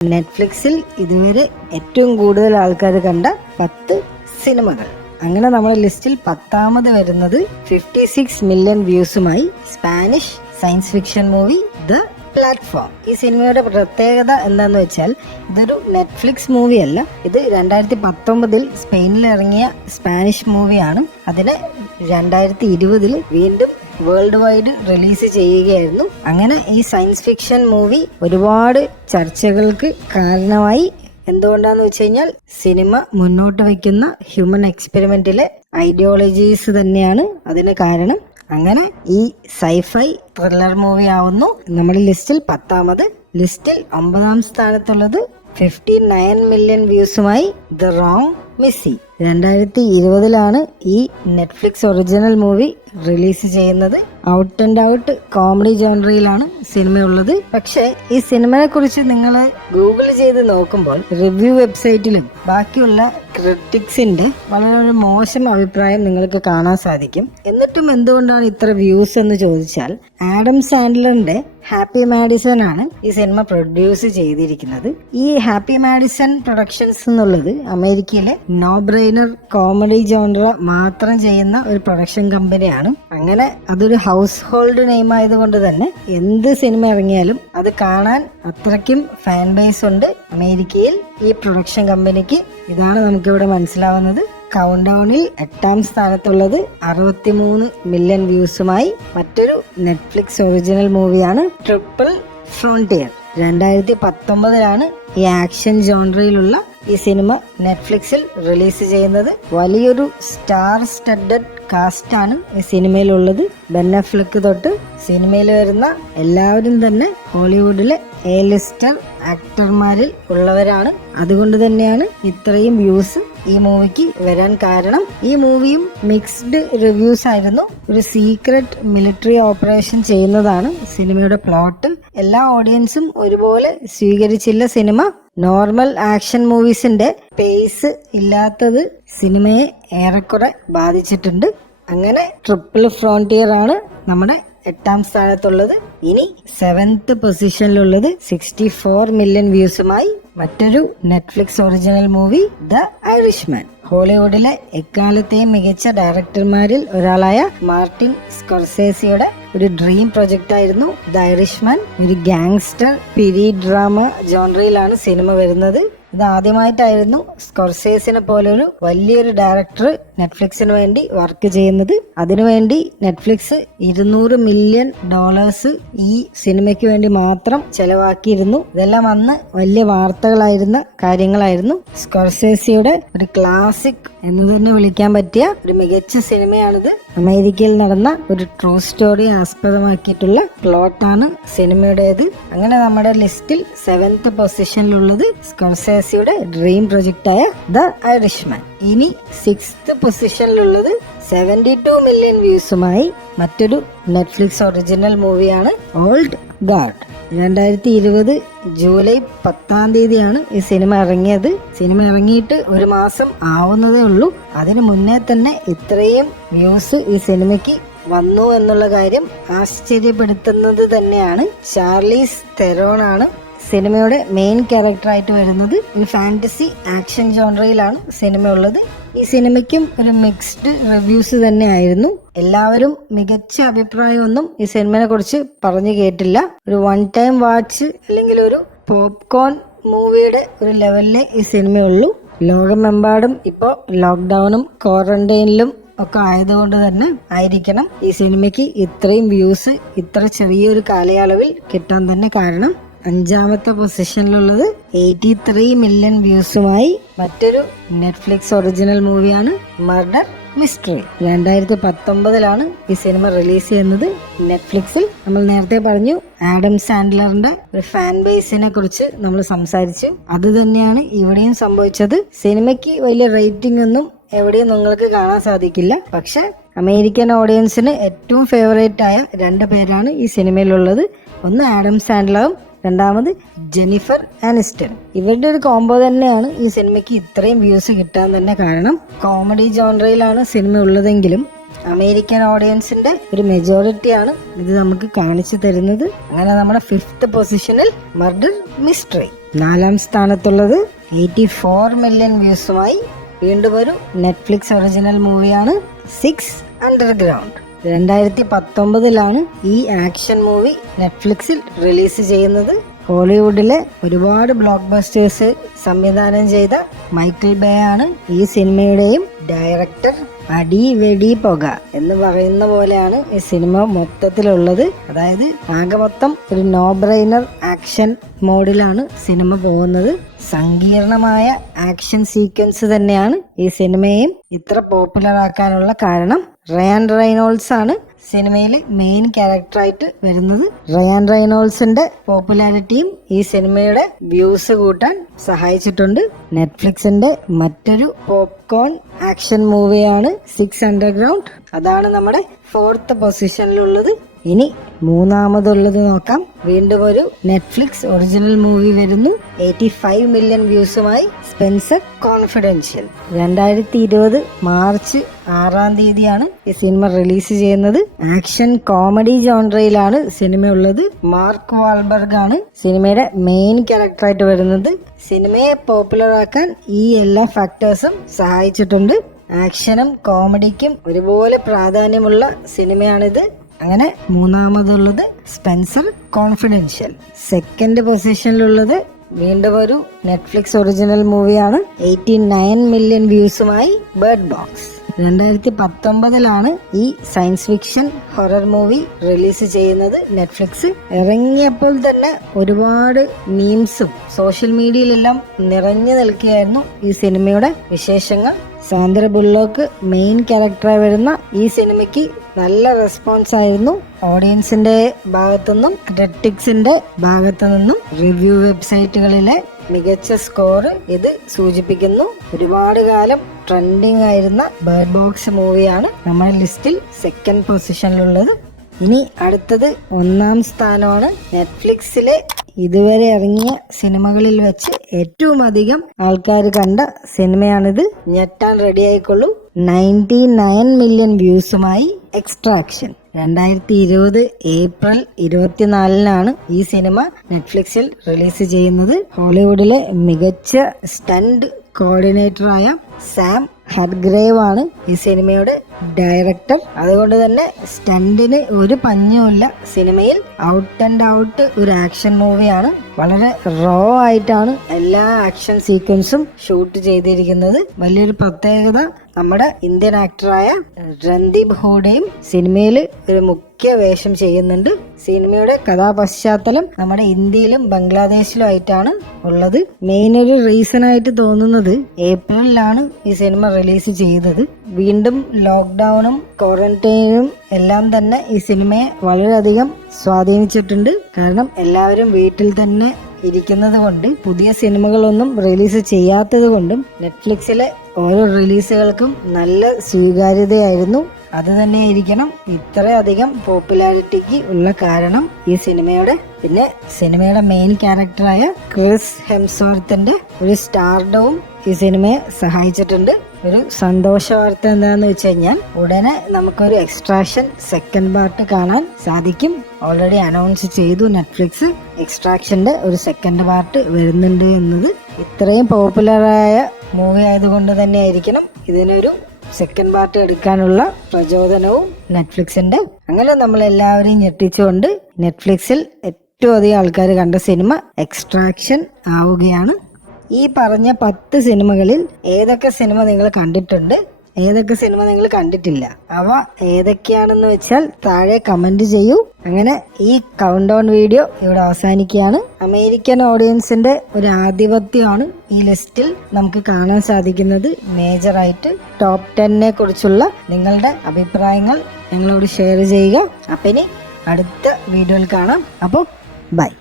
നെറ്റ്ഫ്ലിക്സിൽ ഇതുവരെ ഏറ്റവും കൂടുതൽ ആൾക്കാർ കണ്ട 10 സിനിമകൾ. അങ്ങനെ നമ്മുടെ ലിസ്റ്റിൽ 10ാമത് വരുന്നത് 56 മില്യൺ വ്യൂസുമായി Spanish science fiction movie the platform. ഈ സിനിമയുടെ പ്രത്യേകത എന്താന്ന് വെച്ചാൽ ഇതൊരു നെറ്റ്ഫ്ലിക്സ് മൂവിയല്ല. ഇത് 2019 സ്പെയിനിൽ ഇറങ്ങിയ സ്പാനിഷ് മൂവിയാണ്. അതിനെ 2020 വീണ്ടും വേൾഡ് വൈഡ് റിലീസ് ചെയ്യുകയായിരുന്നു. അങ്ങനെ ഈ സയൻസ് ഫിക്ഷൻ മൂവി ഒരുപാട് ചർച്ചകൾക്ക് കാരണമായി. എന്തുകൊണ്ടാന്ന് വെച്ച് കഴിഞ്ഞാൽ സിനിമ മുന്നോട്ട് വയ്ക്കുന്ന ഹ്യൂമൻ എക്സ്പെരിമെന്റിലെ ഐഡിയോളജീസ് തന്നെയാണ് അതിന് കാരണം. അങ്ങനെ ഈ സൈഫൈ ത്രില്ലർ മൂവി ആവുന്നു നമ്മുടെ ലിസ്റ്റിൽ 10ാമത്. ലിസ്റ്റിൽ 9ാം സ്ഥാനത്തുള്ളത് 59 മില്യൺ വ്യൂസുമായി ദ റോങ് മിസ്സി. 2020 ഈ നെറ്റ്ഫ്ലിക്സ് ഒറിജിനൽ മൂവി റിലീസ് ചെയ്യുന്നത്. ഔട്ട് ആൻഡ് ഔട്ട് കോമഡി ജോണറിയിലാണ് സിനിമയുള്ളത്. പക്ഷേ ഈ സിനിമയെ കുറിച്ച് നിങ്ങൾ ഗൂഗിൾ ചെയ്ത് നോക്കുമ്പോൾ റിവ്യൂ വെബ്സൈറ്റിലും ബാക്കിയുള്ള ക്രിട്ടിക്സിന്റെ വളരെ മോശം അഭിപ്രായം നിങ്ങൾക്ക് കാണാൻ സാധിക്കും. എന്നിട്ടും എന്തുകൊണ്ടാണ് ഇത്ര വ്യൂസ് എന്ന് ചോദിച്ചാൽ, ആഡം സാൻഡലറിന്റെ ഹാപ്പി മാഡിസൺ ആണ് ഈ സിനിമ പ്രൊഡ്യൂസ് ചെയ്തിരിക്കുന്നത്. ഈ ഹാപ്പി മാഡിസൺ പ്രൊഡക്ഷൻസ് എന്നുള്ളത് അമേരിക്കയിലെ നോ ബ്രെയിനർ കോമഡി ജോണർ മാത്രം ചെയ്യുന്ന ഒരു പ്രൊഡക്ഷൻ കമ്പനിയാണ്. അങ്ങനെ അതൊരു ഹൗസ് ഹോൾഡ് നെയിം ആയതുകൊണ്ട് തന്നെ എന്ത് സിനിമ ഇറങ്ങിയാലും അത് കാണാൻ അത്രയ്ക്കും ഫാൻ ബേസ് ഉണ്ട് അമേരിക്കയിൽ ഈ പ്രൊഡക്ഷൻ കമ്പനിക്ക്. ഇതാണ് നമുക്കിവിടെ മനസ്സിലാവുന്നത്. കൗണ്ട് ഡൗണിൽ 8ാം സ്ഥാനത്തുള്ളത് 63 മില്യൺ വ്യൂസുമായി മറ്റൊരു നെറ്റ്ഫ്ലിക്സ് ഒറിജിനൽ മൂവിയാണ് ട്രിപ്പിൾ ഫ്രോണ്ടിയർ. 2019 ഈ ആക്ഷൻ ജോണറിയിലുള്ള ഈ സിനിമ നെറ്റ്ഫ്ലിക്സിൽ റിലീസ് ചെയ്യുന്നത്. വലിയൊരു സ്റ്റാർ സ്റ്റഡഡ് കാസ്റ്റാണ് ഈ സിനിമയിലുള്ളത്. ബെൻ അഫ്ലെക്ക് തൊട്ട് സിനിമയിൽ വരുന്ന എല്ലാവരും തന്നെ ഹോളിവുഡിലെ എ ലിസ്റ്റർ ആക്ടർമാരിൽ ഉള്ളവരാണ്. അതുകൊണ്ട് തന്നെയാണ് ഇത്രയും വ്യൂസ് ഈ മൂവിക്ക് വരാൻ കാരണം. ഈ മൂവിയും മിക്സ്ഡ് റിവ്യൂസ് ആയിരുന്നു. ഒരു സീക്രട്ട് മിലിറ്ററി ഓപ്പറേഷൻ ചെയ്യുന്നതാണ് സിനിമയുടെ പ്ലോട്ട്. എല്ലാ ഓഡിയൻസും ഒരുപോലെ സ്വീകരിച്ചില്ല സിനിമ. നോർമൽ ആക്ഷൻ മൂവീസിന്റെ പേസ് ഇല്ലാത്തത് സിനിമയെ ഏറെക്കുറെ ബാധിച്ചിട്ടുണ്ട്. അങ്ങനെ ട്രിപ്പിൾ ഫ്രോണ്ടിയർ ആണ് നമ്മുടെ 8ാം സ്ഥാനത്തുള്ളത്. ഇനി 7th പൊസിഷനിലുള്ളത് 64 മില്യൺ വ്യൂസുമായി മറ്റൊരു നെറ്റ്ഫ്ലിക്സ് ഒറിജിനൽ മൂവി ദ ഐറിഷ്മാൻ. ഹോളിവുഡിലെ എക്കാലത്തെയും മികച്ച ഡയറക്ടർമാരിൽ ഒരാളായ മാർട്ടിൻ സ്കോർസേസിയുടെ ഒരു ഡ്രീം പ്രൊജക്റ്റ് ആയിരുന്നു ദ ഐറിഷ്മാൻ. ഒരു ഗാങ്സ്റ്റർ പീരീഡ് ഡ്രാമ ജോണറിയിലാണ് സിനിമ വരുന്നത്. ഇത് ആദ്യമായിട്ടായിരുന്നു സ്കോർസേസിനെ പോലൊരു വലിയൊരു ഡയറക്ടർ നെറ്റ്ഫ്ലിക്സിന് വേണ്ടി വർക്ക് ചെയ്യുന്നത്. അതിനുവേണ്ടി നെറ്റ്ഫ്ലിക്സ് $200 മില്യൺ ഈ സിനിമയ്ക്ക് വേണ്ടി മാത്രം ചെലവാക്കിയിരുന്നു. ഇതെല്ലാം അന്ന് വലിയ വാർത്തകളായിരുന്ന കാര്യങ്ങളായിരുന്നു. സ്കോർസേസിയുടെ ഒരു ക്ലാസിക് എന്ന് തന്നെ വിളിക്കാൻ പറ്റിയ ഒരു മികച്ച സിനിമയാണിത്. അമേരിക്കയിൽ നടന്ന ഒരു ട്രൂ സ്റ്റോറി ആസ്പദമാക്കിയിട്ടുള്ള പ്ലോട്ടാണ് സിനിമയുടേത്. അങ്ങനെ നമ്മുടെ ലിസ്റ്റിൽ 7th പൊസിഷനിലുള്ളത് സ്കോർസേസിയുടെ ഡ്രീം പ്രൊജക്റ്റായ ദ ഐറിഷ്മാൻ. ഇനി 6th പൊസിഷനിലുള്ളത് 72 മില്യൺ വ്യൂസുമായി മറ്റൊരു നെറ്റ്ഫ്ലിക്സ് ഒറിജിനൽ മൂവിയാണ് ഓൾഡ് ഗാർഡ്. 2020 ജൂലൈ 10ാം തീയതിയാണ് ഈ സിനിമ ഇറങ്ങിയത്. സിനിമ ഇറങ്ങിയിട്ട് ഒരു മാസം ആവുന്നതേ ഉള്ളൂ. അതിനു മുന്നേ തന്നെ ഇത്രയും വ്യൂസ് ഈ സിനിമയ്ക്ക് വന്നു എന്നുള്ള കാര്യം ആശ്ചര്യപ്പെടുത്തുന്നത് തന്നെയാണ്. ചാർലീസ് തെറോൺ ആണ് സിനിമയുടെ മെയിൻ ക്യാരക്ടറായിട്ട് വരുന്നത്. ഈ ഫാന്റസി ആക്ഷൻ ജോണറിയിലാണ് സിനിമ ഉള്ളത്. ഈ സിനിമയ്ക്കും ഒരു മിക്സ്ഡ് റിവ്യൂസ് തന്നെ ആയിരുന്നു. എല്ലാവരും മികച്ച അഭിപ്രായമൊന്നും ഈ സിനിമയെ കുറിച്ച് പറഞ്ഞു കേട്ടില്ല. ഒരു 1 ടൈം വാച്ച് അല്ലെങ്കിൽ ഒരു പോപ്കോൺ മൂവിയുടെ ഒരു ലെവലിലേ ഈ സിനിമയുള്ളൂ. ലോകമെമ്പാടും ഇപ്പോൾ ലോക്ക്ഡൌണും ക്വാറന്റൈനിലും ഒക്കെ ആയതുകൊണ്ട് തന്നെ ആയിരിക്കണം ഈ സിനിമയ്ക്ക് ഇത്രയും വ്യൂസ് ഇത്ര ചെറിയൊരു കാലയളവിൽ കിട്ടാൻ തന്നെ കാരണം. 5ാമത്തെ പൊസിഷനിലുള്ളത് 83 മില്യൺ വ്യൂസുമായി മറ്റൊരു നെറ്റ്ഫ്ലിക്സ് ഒറിജിനൽ മൂവിയാണ് മർഡർ മിസ്റ്ററി. 2019 ഈ സിനിമ റിലീസ് ചെയ്യുന്നത് നെറ്റ്ഫ്ലിക്സിൽ. നമ്മൾ നേരത്തെ പറഞ്ഞു ആഡം സാൻഡലറിന്റെ ഒരു ഫാൻ ബേസിനെ കുറിച്ച് നമ്മൾ സംസാരിച്ചു. അത് തന്നെയാണ് ഇവിടെയും സംഭവിച്ചത്. സിനിമയ്ക്ക് വലിയ റേറ്റിംഗ് ഒന്നും എവിടെയും നിങ്ങൾക്ക് കാണാൻ സാധിക്കില്ല. പക്ഷെ അമേരിക്കൻ ഓഡിയൻസിന് ഏറ്റവും ഫേവറേറ്റ് ആയ 2 പേരാണ് ഈ സിനിമയിലുള്ളത്. ഒന്ന് ആഡം സാൻഡലറും രണ്ടാമത് ജെന്നിഫർ ആനിസ്റ്റൺ. ഇവരുടെ ഒരു കോംബോ തന്നെയാണ് ഈ സിനിമയ്ക്ക് ഇത്രയും വ്യൂസ് കിട്ടാൻ തന്നെ കാരണം. കോമഡി ജോണറിയിലാണ് സിനിമ ഉള്ളതെങ്കിലും അമേരിക്കൻ ഓഡിയൻസിന്റെ ഒരു മെജോറിറ്റിയാണ് ഇത് നമുക്ക് കാണിച്ചു തരുന്നത്. അങ്ങനെ നമ്മുടെ 5th പൊസിഷനിൽ മർഡർ മിസ്റ്ററി. 4-ാം സ്ഥാനത്തുള്ളത് 84 മില്യൺ വ്യൂസുമായി വീണ്ടും ഒരു നെറ്റ്ഫ്ലിക്സ് ഒറിജിനൽ മൂവിയാണ് 6 അണ്ടർഗ്രൗണ്ട്. 2019 ഈ ആക്ഷൻ മൂവി നെറ്റ്ഫ്ലിക്സിൽ റിലീസ് ചെയ്യുന്നത്. ഹോളിവുഡിലെ ഒരുപാട് ബ്ലോക്ക് ബസ്റ്റേഴ്സ് സംവിധാനം ചെയ്ത മൈക്കിൾ ബേ ആണ് ഈ സിനിമയുടെയും ഡയറക്ടർ. അടി വെടി പുക എന്ന് പറയുന്ന പോലെയാണ് ഈ സിനിമ മൊത്തത്തിലുള്ളത്. അതായത് ആകെ മൊത്തം ഒരു നോ ബ്രെയിനർ ആക്ഷൻ മോഡിലാണ് സിനിമ പോകുന്നത്. സങ്കീർണമായ ആക്ഷൻ സീക്വൻസ് തന്നെയാണ് ഈ സിനിമയും ഇത്ര പോപ്പുലർ ആക്കാനുള്ള കാരണം. റയാൻ റെയ്നോൾഡ്സ് ആണ് സിനിമയിൽ മെയിൻ ക്യാരക്ടറായിട്ട് വരുന്നത്. റയാൻ റെയ്നോൾഡ്സിന്റെ പോപ്പുലാരിറ്റിയും ഈ സിനിമയുടെ വ്യൂസ് കൂട്ടാൻ സഹായിച്ചിട്ടുണ്ട്. നെറ്റ്ഫ്ലിക്സിന്റെ മറ്റൊരു പോപ്കോൺ ആക്ഷൻ മൂവിയാണ് 6 അണ്ടർഗ്രൗണ്ട്. അതാണ് നമ്മുടെ 4th പൊസിഷനിലുള്ളത്. ഇനി 3-ാമതുള്ളത് നോക്കാം. വീണ്ടും ഒരു നെറ്റ്ഫ്ലിക്സ് ഒറിജിനൽ മൂവി വരുന്നു. 85 മില്യൺ വ്യൂസുമായി സ്പെൻസർ കോൺഫിഡൻഷ്യൽ. 2020 മാർച്ച് 6-ാം തീയതിയാണ് ഈ സിനിമ റിലീസ് ചെയ്യുന്നത്. ആക്ഷൻ കോമഡി ജോൺറയിലാണ് സിനിമ ഉള്ളത്. മാർക്ക് വാൾബർഗ് ആണ് സിനിമയുടെ മെയിൻ ക്യാരക്ടറായിട്ട് വരുന്നത്. സിനിമയെ പോപ്പുലർ ആക്കാൻ ഈ എല്ലാ ഫാക്ടേഴ്സും സഹായിച്ചിട്ടുണ്ട്. ആക്ഷനും കോമഡിക്കും ഒരുപോലെ പ്രാധാന്യമുള്ള സിനിമയാണിത്. അങ്ങനെ 3-ാമതുള്ളത് സ്പെൻസർ കോൺഫിഡൻഷ്യൽ. 2nd പൊസിഷനിലുള്ളത് വീണ്ടും ഒരു നെറ്റ്ഫ്ലിക്സ് ഒറിജിനൽ മൂവിയാണ്. 89 മില്യൺ വ്യൂസുമായി ബേർഡ് ബോക്സ്. 2019 ഈ science fiction horror movie release ചെയ്യുന്നത്. നെറ്റ്ഫ്ലിക്സ് ഇറങ്ങിയപ്പോൾ തന്നെ ഒരുപാട് മീംസും സോഷ്യൽ മീഡിയയിലെല്ലാം നിറഞ്ഞു നിൽക്കുകയായിരുന്നു ഈ സിനിമയുടെ വിശേഷങ്ങൾ. സാന്ദ്ര ബുള്ളോക്ക് മെയിൻ ക്യാരക്ടറായി വരുന്ന ഈ സിനിമയ്ക്ക് നല്ല റെസ്പോൺസ് ആയിരുന്നു ഓഡിയൻസിന്റെ ഭാഗത്തുനിന്നും ക്രിട്ടിക്സിന്റെ ഭാഗത്തു നിന്നും. റിവ്യൂ വെബ്സൈറ്റുകളിലെ മികച്ച സ്കോർ ഇത് സൂചിപ്പിക്കുന്നു. ഒരുപാട് കാലം ട്രെൻഡിങ് ആയിരുന്ന ബേർഡ് ബോക്സ് മൂവിയാണ് നമ്മുടെ ലിസ്റ്റിൽ 2nd പൊസിഷനിലുള്ളത്. ഇനി അടുത്തത് 1-ാം സ്ഥാനമാണ്. നെറ്റ്ഫ്ലിക്സിലെ ഇതുവരെ ഇറങ്ങിയ സിനിമകളിൽ വെച്ച് ഏറ്റവും അധികം ആൾക്കാർ കണ്ട സിനിമയാണിത്. ഞെട്ടാൻ റെഡി ആയിക്കൊള്ളൂ. 99 മില്യൺ വ്യൂസുമായി എക്സ്ട്രാക്ഷൻ. 2020 ഏപ്രിൽ 24-നാണ് ഈ സിനിമ നെറ്റ്ഫ്ലിക്സിൽ റിലീസ് ചെയ്യുന്നത്. ഹോളിവുഡിലെ മികച്ച സ്റ്റണ്ട് കോർഡിനേറ്ററായ സാം ഹർഗ്രേവ് ആണ് ഈ സിനിമയുടെ ഡയറക്ടർ. അതുകൊണ്ട് തന്നെ സ്റ്റണ്ടിന് ഒരു പഞ്ഞുമില്ല സിനിമയിൽ. ഔട്ട് ആൻഡ് ഔട്ട് ഒരു ആക്ഷൻ മൂവിയാണ്. വളരെ റോ ആയിട്ടാണ് എല്ലാ ആക്ഷൻ സീക്വൻസും ഷൂട്ട് ചെയ്തിരിക്കുന്നത്. വലിയൊരു പ്രത്യേകത, നമ്മുടെ ഇന്ത്യൻ ആക്ടറായ രൺദീപ് ഹൂഡയും സിനിമയിൽ ഒരു മുഖ്യ വേഷം ചെയ്യുന്നുണ്ട്. സിനിമയുടെ കഥാപശ്ചാത്തലം നമ്മുടെ ഇന്ത്യയിലും ബംഗ്ലാദേശിലും ആയിട്ടാണ് ഉള്ളത്. മെയിൻ ഒരു റീസൺ ആയിട്ട് തോന്നുന്നത് ഏപ്രിലാണ് ഈ സിനിമ റിലീസ് ചെയ്തത്. വീണ്ടും ലോക്ക്ഡൌണും ക്വാറന്റൈനും എല്ലാം തന്നെ ഈ സിനിമയെ വളരെയധികം സ്വാധീനിച്ചിട്ടുണ്ട്. കാരണം എല്ലാവരും വീട്ടിൽ തന്നെ ഇരിക്കുന്നത് കൊണ്ട്, പുതിയ സിനിമകളൊന്നും റിലീസ് ചെയ്യാത്തത് കൊണ്ടും നെറ്റ്ഫ്ലിക്സിലെ ഓരോ റിലീസുകൾക്കും നല്ല സ്വീകാര്യതയായിരുന്നു. അത് തന്നെയായിരിക്കണം ഇത്രയധികം പോപ്പുലാരിറ്റിക്ക് ഉള്ള കാരണം ഈ സിനിമയുടെ. പിന്നെ സിനിമയുടെ മെയിൻ ക്യാരക്ടറായ ക്രിസ് ഹെംസ്വർത്തിന്റെ ഒരു സ്റ്റാർഡവും ഈ സിനിമയെ സഹായിച്ചിട്ടുണ്ട്. ഒരു സന്തോഷ വാർത്ത എന്താന്ന് വെച്ച് കഴിഞ്ഞാൽ ഉടനെ നമുക്കൊരു എക്സ്ട്രാക്ഷൻ 2nd പാർട്ട് കാണാൻ സാധിക്കും. ഓൾറെഡി അനൗൺസ് ചെയ്തു നെറ്റ്ഫ്ലിക്സ് എക്സ്ട്രാക്ഷന്റെ ഒരു 2nd പാർട്ട് വരുന്നുണ്ട് എന്നത്. ഇത്രയും പോപ്പുലറായ മൂവി ആയതുകൊണ്ട് തന്നെ ആയിരിക്കണം ഇതിനൊരു 2nd പാർട്ട് എടുക്കാനുള്ള പ്രചോദനവും നെറ്റ്ഫ്ലിക്സിന്റെ. അങ്ങനെ നമ്മളെല്ലാവരെയും ഞെട്ടിച്ചുകൊണ്ട് നെറ്റ്ഫ്ലിക്സിൽ ഏറ്റവും അധികം ആൾക്കാർ കണ്ട സിനിമ എക്സ്ട്രാക്ഷൻ ആവുകയാണ്. ഈ പറഞ്ഞ 10 സിനിമകളിൽ ഏതൊക്കെ സിനിമ നിങ്ങൾ കണ്ടിട്ടുണ്ട്, ഏതൊക്കെ സിനിമ നിങ്ങൾ കണ്ടിട്ടില്ല, അവ ഏതൊക്കെയാണെന്ന് വെച്ചാൽ താഴെ കമന്റ് ചെയ്യൂ. അങ്ങനെ ഈ കൗണ്ട് ഡൗൺ വീഡിയോ ഇവിടെ അവസാനിക്കുകയാണ്. അമേരിക്കൻ ഓഡിയൻസിന്റെ ഒരു ആധിപത്യമാണ് ഈ ലിസ്റ്റിൽ നമുക്ക് കാണാൻ സാധിക്കുന്നത്. മേജറായിട്ട് ടോപ്പ് 10 കുറിച്ചുള്ള നിങ്ങളുടെ അഭിപ്രായങ്ങൾ ഞങ്ങളോട് ഷെയർ ചെയ്യുക. അപ്പം ഇനി അടുത്ത വീഡിയോയിൽ കാണാം. അപ്പോൾ ബൈ.